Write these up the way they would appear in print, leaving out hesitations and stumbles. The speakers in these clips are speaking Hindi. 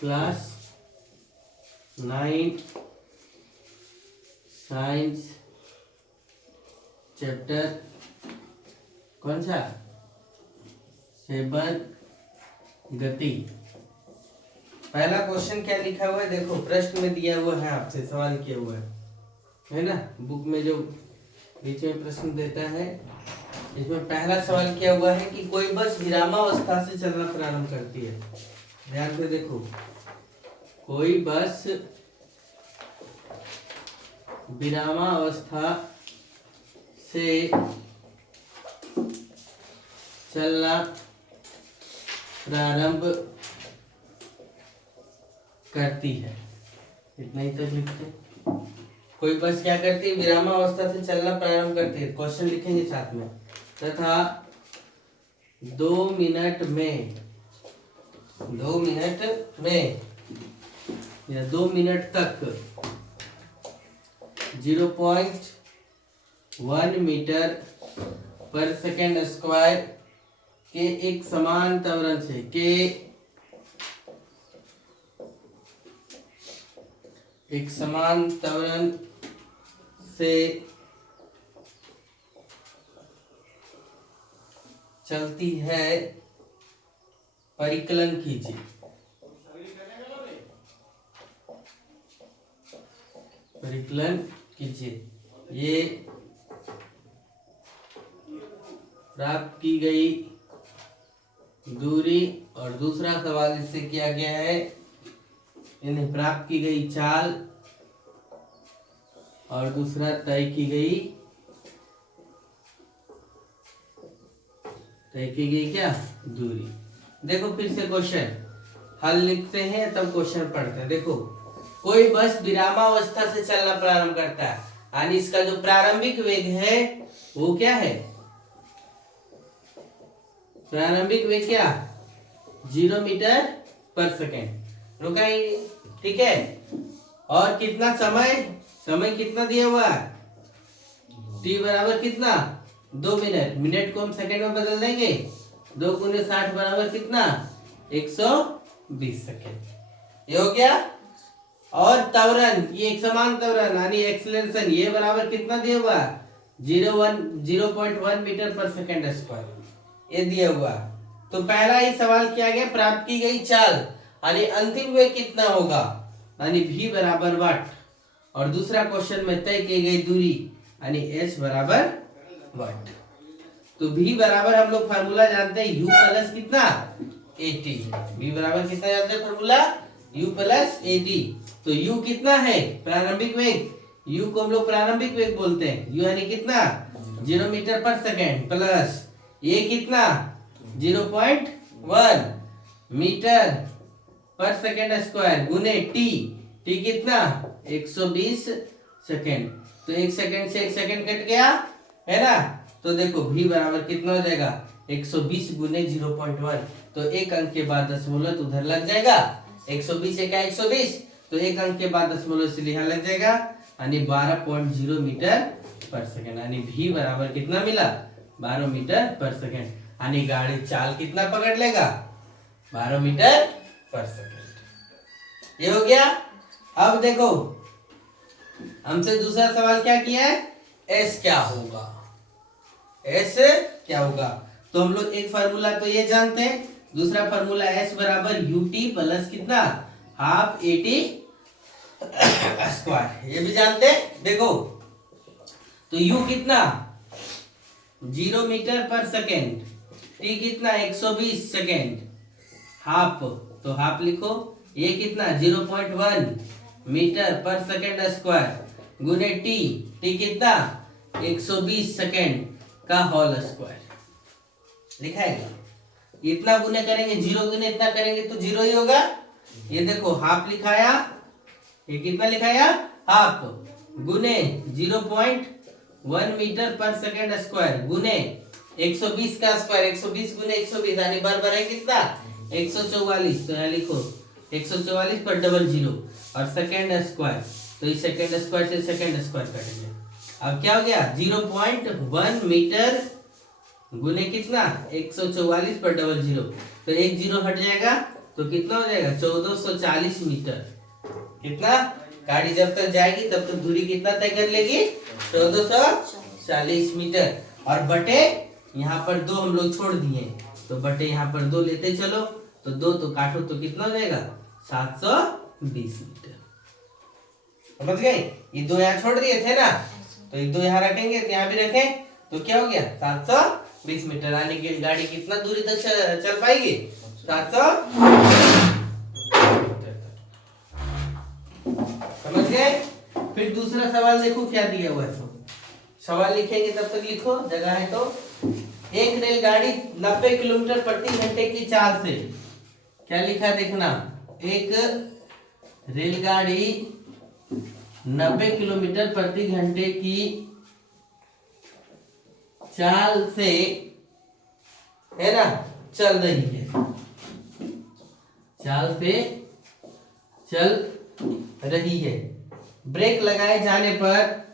क्लास 9 साइंस चैप्टर कौन सा 7 गति। पहला क्वेश्चन क्या लिखा हुआ है देखो, प्रश्न में दिया हुआ है, आपसे सवाल किया हुआ है ना। बुक में जो बीच में प्रश्न देता है, इसमें पहला सवाल किया हुआ है कि कोई बस विरामावस्था से चलना प्रारंभ करती है। ध्यान से देखो, कोई बस विरामावस्था से चलना प्रारंभ करती है। इतना ही तो लिखते हैं। कोई बस क्या करती है, विरामावस्था से चलना प्रारंभ करती है। क्वेश्चन लिखेंगे साथ में, तथा 2 मिनट में या 2 मिनट तक 0.1 मीटर पर सेकेंड स्क्वायर के एक समान त्वरण से चलती है, परिकलन कीजिए। ये प्राप्त की गई दूरी, और दूसरा सवाल इससे किया गया है, यानी प्राप्त की गई चाल, और दूसरा तय की गई क्या दूरी। देखो फिर से क्वेश्चन हल लिखते हैं तब क्वेश्चन पढ़ते हैं। देखो, कोई बस विरामावस्था से चलना प्रारंभ करता है, यानी इसका जो प्रारंभिक वेग है वो क्या है, प्रारंभिक वेग क्या 0 मीटर पर सेकेंड, रुका ही, ठीक है। और कितना समय कितना दिया हुआ है, t बराबर कितना 2 मिनट। मिनट को हम सेकंड में बदल देंगे, 2 × 60 बराबर कितना 120 सेकंड। ये हो गया। और त्वरण, ये एक समान त्वरण यानी एक्सीलरेशन, ये बराबर कितना दिया हुआ 0.1 मीटर पर सेकंड स्क्वायर, ये दिया हुआ। तो पहला ही सवाल किया गया, प्राप्त की गई चाल यानी अंतिम वेग कितना होगा, यानी v बराबर वाट। और दूसरा क्वेश्चन में तय की गई दूरी यानी h बराबर वाट। तो v बराबर हम लोग फार्मूला जानते हैं, u प्लस कितना 80। v बराबर कितना जानते हैं फार्मूला, u प्लस 80। तो u कितना है प्रारंभिक वेग, u को हम लोग प्रारंभिक वेग बोलते हैं, u यानी कितना 0 मीटर पर सेकेंड, प्लस ये कितना 0.1 मीटर पर सेकेंड स्क्वायर, गुने t कितना 120 सेकेंड। तो 1 सेकेंड से 1 सेकेंड कट गया है ना। तो देखो v बराबर कितना हो जाएगा 120 गुने 0.1, तो एक अंक के बाद दशमलव तो उधर लग जाएगा, 120 से क्या 120, तो एक अंक के बाद दशमलव से यहाँ लग जाएगा, यानी 12.0 मीटर पर सेकेंड, यानी v बराबर कितना मिला 12 मीटर पर सेकेंड, यानी गाड़ी चाल कितना पकड़ लेगा 12 मीटर पर सेकेंड। ये हो गया। अब देखो हमसे दूसरा सवाल क्या किया है, s क्या होगा, तो हम लोग एक फार्मूला तो ये जानते हैं, दूसरा फार्मूला s बराबर ut प्लस कितना हाफ at स्क्वायर, ये भी जानते हैं। देखो तो u कितना 0 मीटर पर सेकेंड, t कितना 120 सेकेंड, हाफ, तो हाफ लिखो, ये कितना 0.1 मीटर पर सेकेंड स्क्वायर गुने t कितना 120 सेकेंड का होल स्क्वायर लिखा है। इतना गुने करेंगे, 0 गुने इतना करेंगे तो 0 ही होगा। ये देखो हाफ लिखाया, ये कितना लिखाया हाफ, गुने 0.1 मीटर पर सेकेंड स्क्वायर गुने 120 का स्क्वायर, 120 गुने 120 यानी बराबर है कितना 144। तो यहाँ लिखो 144 पर डबल 0 और सेकेंड स्क्वायर, तो इस सेकेंड स्क्वायर से सेकेंड स्क्वायर कटेंगे। अब क्या हो गया 0.1 मीटर गुने कितना 144 पर डबल 0, तो एक 0 हट जाएगा, तो तो कितना हो जाएगा 1440 मीटर। कितना? गाड़ी जब तक जाएगी तब तक दूरी कितना तय कर लेगी? 1440 मीटर। और बटे यहाँ पर 2 हम लोग छोड़ दिए, तो बटे यहाँ पर 2 लेते चलो, तो 2 तो काटो तो कितना हो जाएगा? 720 मीटर। समझ गए? ये 2 यहाँ छोड़ दिए थे ना, तो ये 2 यहाँ रखेंगे तो यहाँ भी रखें, तो क्या हो गया? 720 मीटर। आने की गाड़ी कितना दूरी तक चल पाएगी? 700। समझ गए? फिर दूसरा सवाल देखो क्या दिया हुआ है। सवाल लिखेंगे तब तक लिखो, जगह है तो। एक रेलगाड़ी 90 किलोमीटर प्रति घंटे की चाल से, क्या लिखा देखना, एक रेलगाड़ी 90 किलोमीटर प्रति घंटे की चाल से, है ना, चल रही है, चाल से चल रही है। ब्रेक लगाए जाने पर,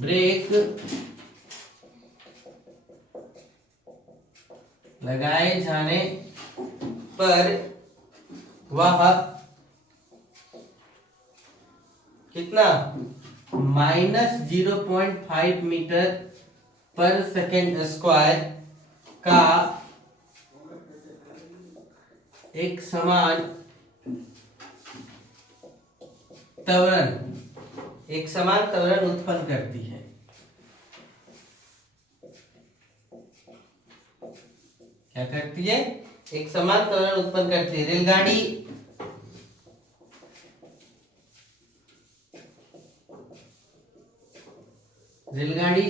ब्रेक लगाए जाने पर वह कितना? -0.5 मीटर पर सेकेंड स्क्वायर का एक समान त्वरण उत्पन्न करती है। क्या करती है? एक समान त्वरण उत्पन्न करती है। रेलगाड़ी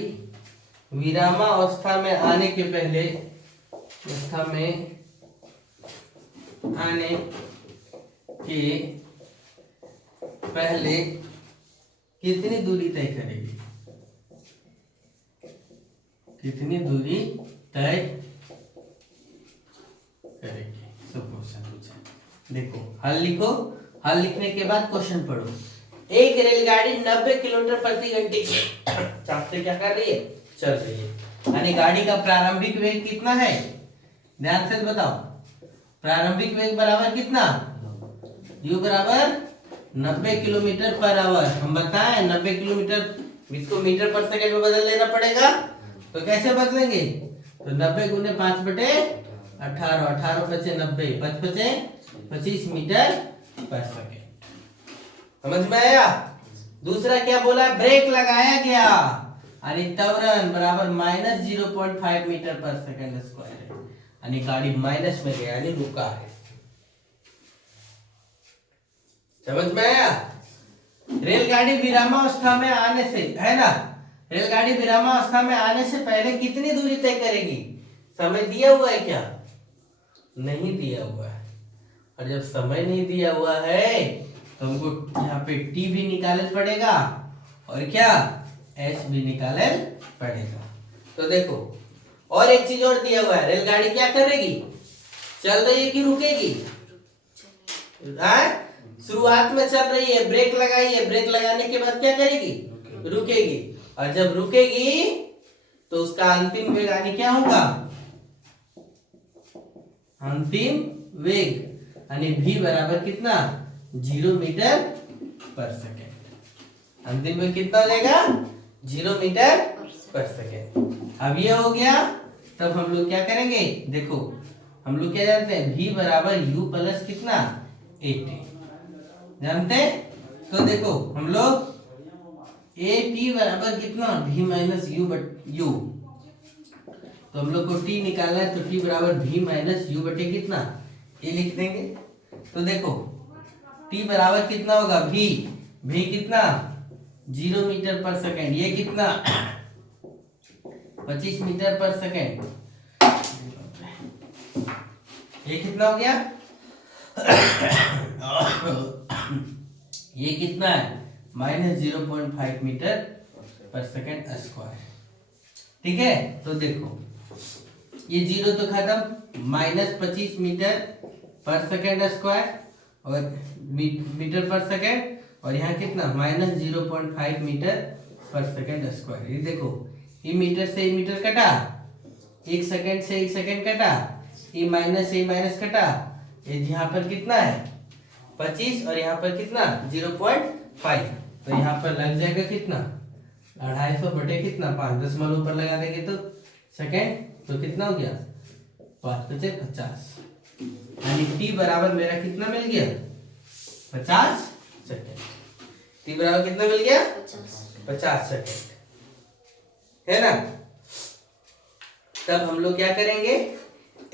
विरामावस्था में आने के पहले, कितनी दूरी तय करेगी? कितनी दूरी तय करेगी? सब क्वेश्चन पूछा। देखो हल लिखो, हल लिखने के बाद क्वेश्चन पढ़ो। एक रेलगाड़ी 90 किलोमीटर प्रति घंटे की चाल से क्या कर रही है? चल रही है। यानी गाड़ी का प्रारंभिक वेग कितना है? ध्यान से बताओ। प्रारंभिक वेग बराबर कितना? u बराबर 90 किलोमीटर पर आवर। हम बताएं 90 किलोमीटर, इसको मीटर पर सेकंड में बदल लेना पड़ेगा। तो कैसे बदलेंगे? तो 90 गुने 5/18, 18 बचे 90, 5 बचे 25 मीटर पर सेकंड। समझ में आया? दूसरा क्या बोला? ब्रेक लगाया गया, यानी त्वरण बराबर -0.5 मीटर पर सेकंड स्क्वायर है, यानी गाड़ी माइनस में गया, यानी रुका है। समझ में आया? रेलगाड़ी विरामावस्था में आने से, है ना, रेलगाड़ी विरामावस्था में आने से पहले कितनी दूरी तय करेगी? समय दिया हुआ है क्या? नहीं दिया हुआ है। और जब समय नहीं दिया हुआ है तो हमको यहाँ पे t भी निकालना पड़ेगा और क्या h भी निकालना पड़ेगा। तो देखो और एक चीज और दिया हुआ है, रेलगाड़ी क्या करेगी? चल रही है कि रुकेगी? शुरुआत में चल रही है, ब्रेक लगाई है, ब्रेक लगाने के बाद क्या करेगी? रुकेगी। और जब रुकेगी तो उसका अंतिम वेग यानी क्या होगा? अंतिम वेग यानी v बराबर कितना? 0 मीटर पर सेकेंड। अंतिम वेग कितना हो जाएगा? 0 मीटर पर सेकेंड। अब ये हो गया, तब हम लोग क्या करेंगे? देखो हम लोग क्या जानते हैं? v बराबर u प्लस कितना? 80 जानते हैं। तो देखो हम लोग at बराबर कितना? v minus u। तो हम लोग को t निकालना है, तो t बराबर v माइनस u बटे कितना? ये लिख देंगे। तो देखो t बराबर कितना होगा? v कितना? 0 मीटर पर सेकेंड। ये कितना? 25 मीटर पर सेकेंड। ये कितना हो गया? ये कितना है? -0.5 मीटर पर सेकेंड स्क्वायर। ठीक है। तो देखो ये 0 तो खत्म, -25 मीटर पर सेकेंड स्क्वायर और मीटर पर सेकेंड, और यहाँ कितना? -0.5 मीटर पर सेकेंड स्क्वायर। ये देखो ये मीटर से ये मीटर कटा, 1 सेकेंड से 1 सेकेंड कटा, ई माइनस कटा, ये यहाँ पर कितना है 25 और यहाँ पर कितना 0.5, तो यहाँ पर लग जाएगा कितना 250 बटे कितना 5, 10 ऊपर लगा देंगे तो सेकेंड, तो कितना हो गया 5×50, यानी टी बराबर मेरा कितना मिल गया 50 सेकेंड। टी बराबर कितना मिल गया 50 सेकेंड, है ना। तब हम लोग क्या करेंगे,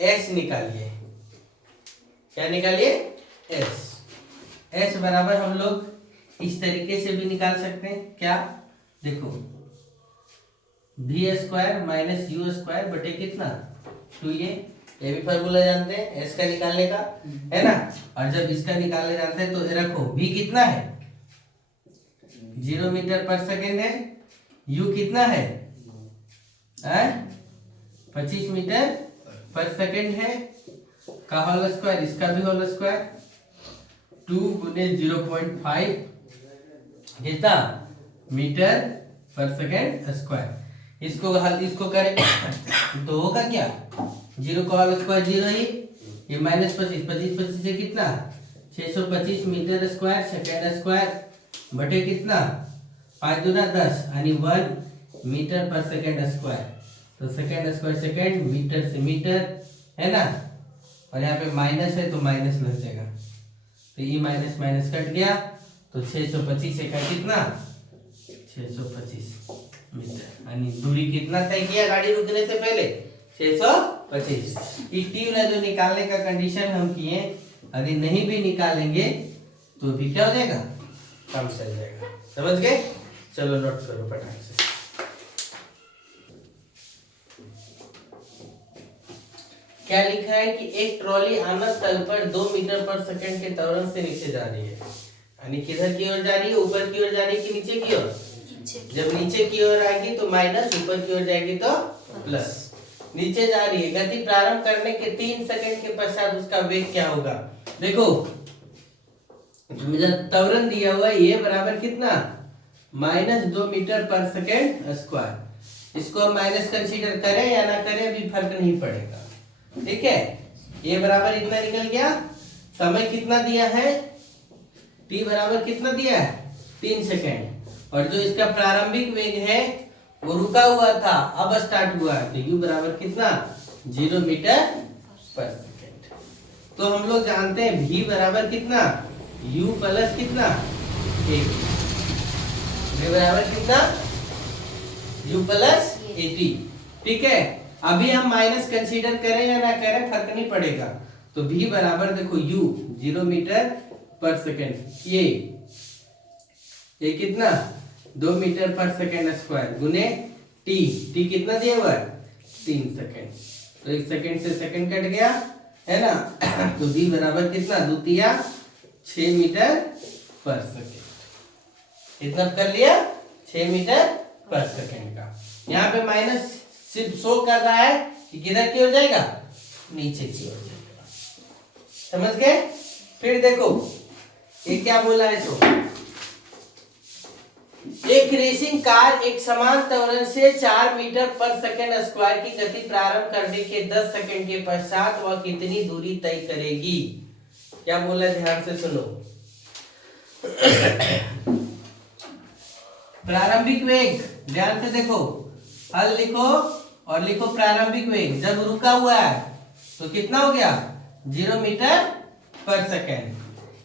एस निकालिए, क्या निकालिए एस बराबर हम लोग इस तरीके से भी निकाल सकते हैं, क्या देखो v² माइनस u² बटे कितना 2a, ये भी फॉर्मूला जानते हैं एस का निकालने का, है ना। और जब इसका निकालने जानते हैं तो रखो v कितना है 0 मीटर पर सेकेंड है, u कितना है 25 मीटर पर सेकेंड है, का होल स्क्वायर इसका भी होल स्क्वायर, 2 गुने 0.5 कितना मीटर पर सेकेंड स्क्वायर। इसको करें तो होगा क्या 0 का होल स्क्वायर 0 ही, ये -25 से कितना 625 मीटर स्क्वायर सेकेंड स्क्वायर बटे कितना 5 दूना 10 यानी 1 मीटर पर सेकेंड स्क्वायर, तो सेकेंड स्क्वायर सेकेंड, मीटर से मीटर, है ना। और यहाँ पे माइनस है तो माइनस लग जाएगा, तो ये माइनस कट गया, तो 625 का कितना 625 मीटर, यानी दूरी कितना तय किया गाड़ी रुकने से पहले 625। ये टी वाला जो निकालने का कंडीशन हम किए, यदि नहीं भी निकालेंगे तो भी क्या हो जाएगा कम चल जाएगा, समझ गए। चलो नोट करो फटाक से। क्या लिखा है कि एक ट्रॉली आना तल पर 2 मीटर पर सेकंड के त्वरण से नीचे जा रही है, यानी किधर की ओर जा रही है, ऊपर की ओर जा रही है कि नीचे की ओर, जब नीचे की ओर आएगी तो माइनस, ऊपर की ओर जाएगी तो प्लस, नीचे जा रही है। गति प्रारंभ करने के 3 सेकंड के पश्चात उसका वेग क्या होगा, देखो जब त्वरण दिया हुआ है ये बराबर कितना -2 मीटर पर सेकंड स्क्वायर, इसको हम माइनस कंसीडर करें या ना करें अभी फर्क नहीं पड़ेगा, ठीक है। ये बराबर इतना निकल गया, समय कितना दिया है t बराबर कितना दिया है 3 सेकेंड, और जो इसका प्रारंभिक वेग है वो रुका हुआ था अब स्टार्ट हुआ है, तो u बराबर कितना 0 मीटर पर सेकेंड। तो हम लोग जानते हैं v बराबर कितना u प्लस कितना 1, v बराबर कितना u प्लस 80, ठीक है। अभी हम माइनस कंसीडर करें या ना करें फर्क नहीं पड़ेगा, तो v बराबर देखो u 0 मीटर पर सेकेंड, ये कितना 2 मीटर पर सेकेंड स्क्वायर गुने t कितना दिया हुआ है 3 सेकेंड, तो 1 सेकेंड से सेकेंड कट गया, है ना। तो v बराबर कितना द्वितीय 6 मीटर पर सेकेंड, इतना कर लिया 6 मीटर पर सेकेंड का। यहाँ पे माइनस सिर्फ शो कर रहा है कि किधर की ओर जाएगा नीचे की ओर जाएगा, समझ गए। फिर देखो ये क्या बोला है, तो एक रेसिंग कार एक समान त्वरण से 4 मीटर पर सेकेंड स्क्वायर की गति प्रारंभ करने के 10 सेकेंड के पश्चात वह कितनी दूरी तय करेगी। क्या बोला ध्यान से सुनो, प्रारंभिक वेग ध्यान से देखो, हल लिखो और लिखो प्रारंभिक वेग जब रुका हुआ है तो कितना हो गया 0 मीटर पर सेकेंड,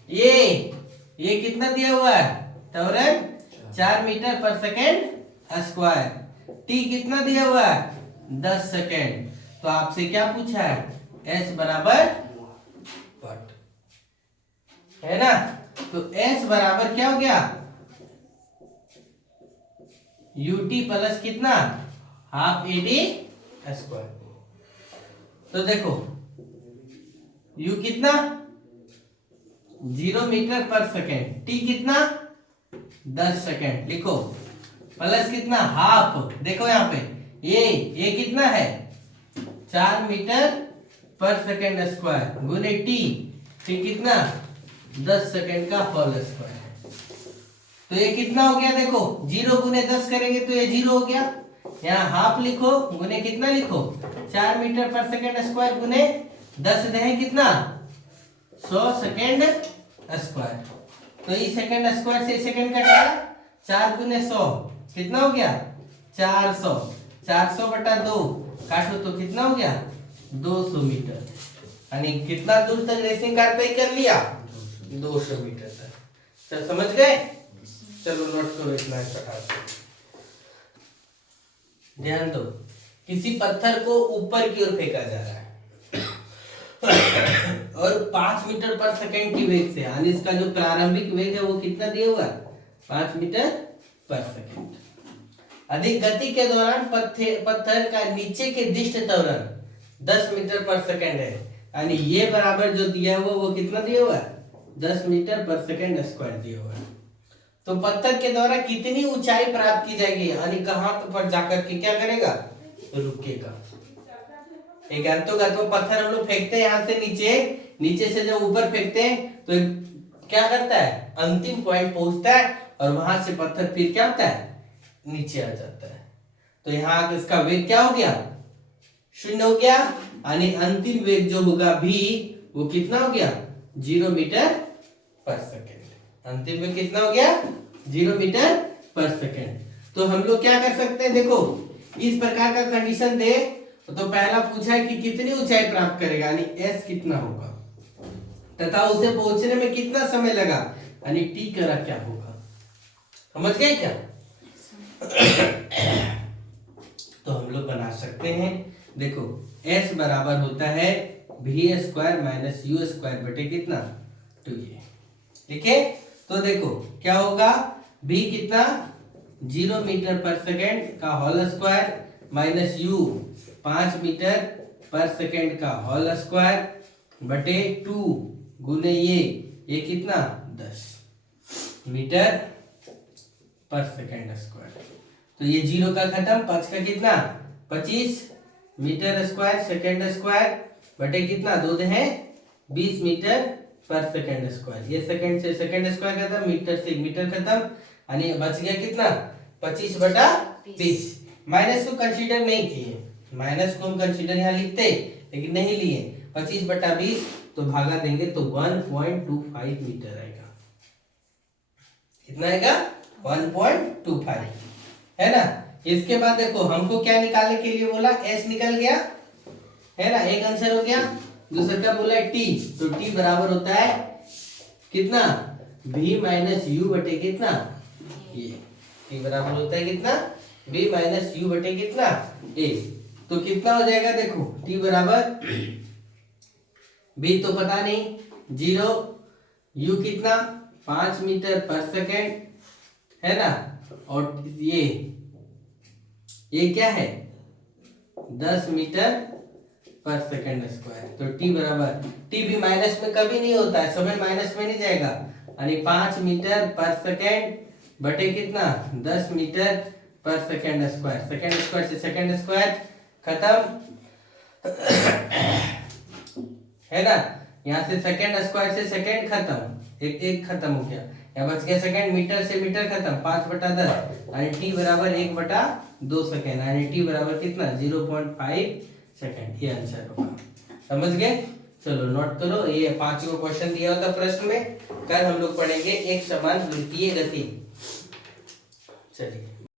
ये कितना दिया हुआ है त्वरण 4 metre per second square, t कितना दिया हुआ है 10 सेकेंड। तो आपसे क्या पूछा है s बराबर व्हाट, है ना। तो s बराबर क्या हो गया ut प्लस कितना हाफ AD स्क्वायर। तो देखो u कितना 0 मीटर पर सेकेंड, t कितना 10 सेकेंड, लिखो प्लस कितना हाफ, देखो यहाँ पे ये कितना है 4 मीटर पर सेकेंड स्क्वायर गुने t कितना 10 सेकेंड का होल स्क्वायर, तो ये कितना हो गया देखो 0 गुने 10 करेंगे तो ये 0 हो गया, यहाँ हाफ लिखो गुने कितना लिखो 4 मीटर पर सेकेंड स्क्वायर गुने 10 रहे कितना 100 सेकेंड स्क्वायर। तो ये सेकेंड स्क्वायर से सेकेंड कटेगा, 4 गुने 100 कितना हो गया 400। 400 बटा 2 काटो तो कितना हो गया 200 मीटर। यानी कितना दूर तक रेसिंग कार तय कर लिया 200 मीटर तक। चल समझ गए, चलो नोट करो इतना फटाफट। ध्यान दो, किसी पत्थर को ऊपर की ओर फेंका जा रहा है और 5 मीटर पर सेकंड की वेग से, यानी इसका जो प्रारंभिक वेग है वो कितना दिया हुआ 5 मीटर पर सेकंड। अधिक गति के दौरान पत्थर का नीचे के दिष्ट त्वरण 10 मीटर पर सेकंड है, यानी ये बराबर जो दिया हुआ वो कितना दिया हुआ 10 मीटर पर सेकंड स्क्वायर दिया हुआ है। तो पत्थर के द्वारा कितनी ऊंचाई प्राप्त की जाएगी, यानी कहां पर जाकर के क्या करेगा रुकेगा। एक अंतोगत वो पत्थर हम लोग फेंकते हैं यहाँ से नीचे, नीचे से जब ऊपर फेंकते हैं तो क्या करता है अंतिम पॉइंट पहुंचता है और वहां से पत्थर फिर क्या होता है नीचे आ जाता है। तो यहाँ इसका वेग क्या हो गया 0 हो गया, यानी अंतिम वेग जो होगा भी वो कितना हो गया 0 मीटर पर सेकेंड। अंतिम वेग कितना हो गया 0 मीटर पर सेकेंड। तो हम लोग क्या कर सकते हैं, देखो इस प्रकार का कंडीशन दे तो पहला पूछा है कि कितनी ऊंचाई प्राप्त करेगा, यानी s कितना होगा तथा उसे पहुंचने में कितना समय लगा, यानी t करा क्या होगा। समझ गए क्या? तो हम लोग बना सकते हैं, देखो s बराबर होता है v square minus u square बटे कितना 2a। ठीक है, तो देखो क्या होगा v कितना 0 मीटर पर सेकेंड का whole square minus u 5 metre per second का होल स्क्वायर बटे 2 गुने ये कितना 10 मीटर पर सेकेंड स्क्वायर। तो ये 0 का खत्म, 5 का कितना 25 मीटर स्क्वायर सेकेंड स्क्वायर बटे कितना 2 है 20 मीटर पर सेकेंड स्क्वायर। ये सेकेंड से सेकेंड स्क्वायर खत्म, मीटर से मीटर खत्म, यानी बच गया कितना 25 बटा 20। माइनस को कंसीडर नहीं किए, माइनस को हम कंसीडर यहाँ लिखते लेकिन नहीं लिए। 25 बटा 20 तो भागा देंगे तो 1.25 मीटर आएगा। कितना आएगा 1.25 है ना। इसके बाद देखो हमको क्या निकालने के लिए बोला s निकल गया है ना, एक आंसर हो गया। दूसरा क्या बोला है t, तो t बराबर होता है कितना v माइनस यू बटे कितना ये, t बराबर होता है कितना v माइनस यू बटे कितना a। तो कितना हो जाएगा देखो t बराबर v तो पता नहीं 0, u कितना 5 मीटर पर सेकेंड है ना, और ये क्या है 10 मीटर पर सेकेंड स्क्वायर। तो t बराबर, t भी माइनस में कभी नहीं होता है, समय माइनस में नहीं जाएगा, यानी 5 मीटर पर सेकेंड बटे कितना 10 metre per second square. Second square से सेकेंड स्क्वायर खत्म है ना, यहाँ से सेकेंड स्क्वायर से सेकेंड खत्म, एक खत्म हो गया, यहाँ बच गया सेकेंड, मीटर से मीटर खत्म 5 बटा 10, यानी टी बराबर 1 बटा 2 सेकेंड, यानी टी बराबर कितना 0.5 सेकेंड। ये आंसर होगा। समझ गए? चलो नोट करो, ये 5वां क्वेश्चन दिया होता प्रश्न में। कल हम लोग पढ़ेंगे एक समान वृत्तीय गति। चलिए।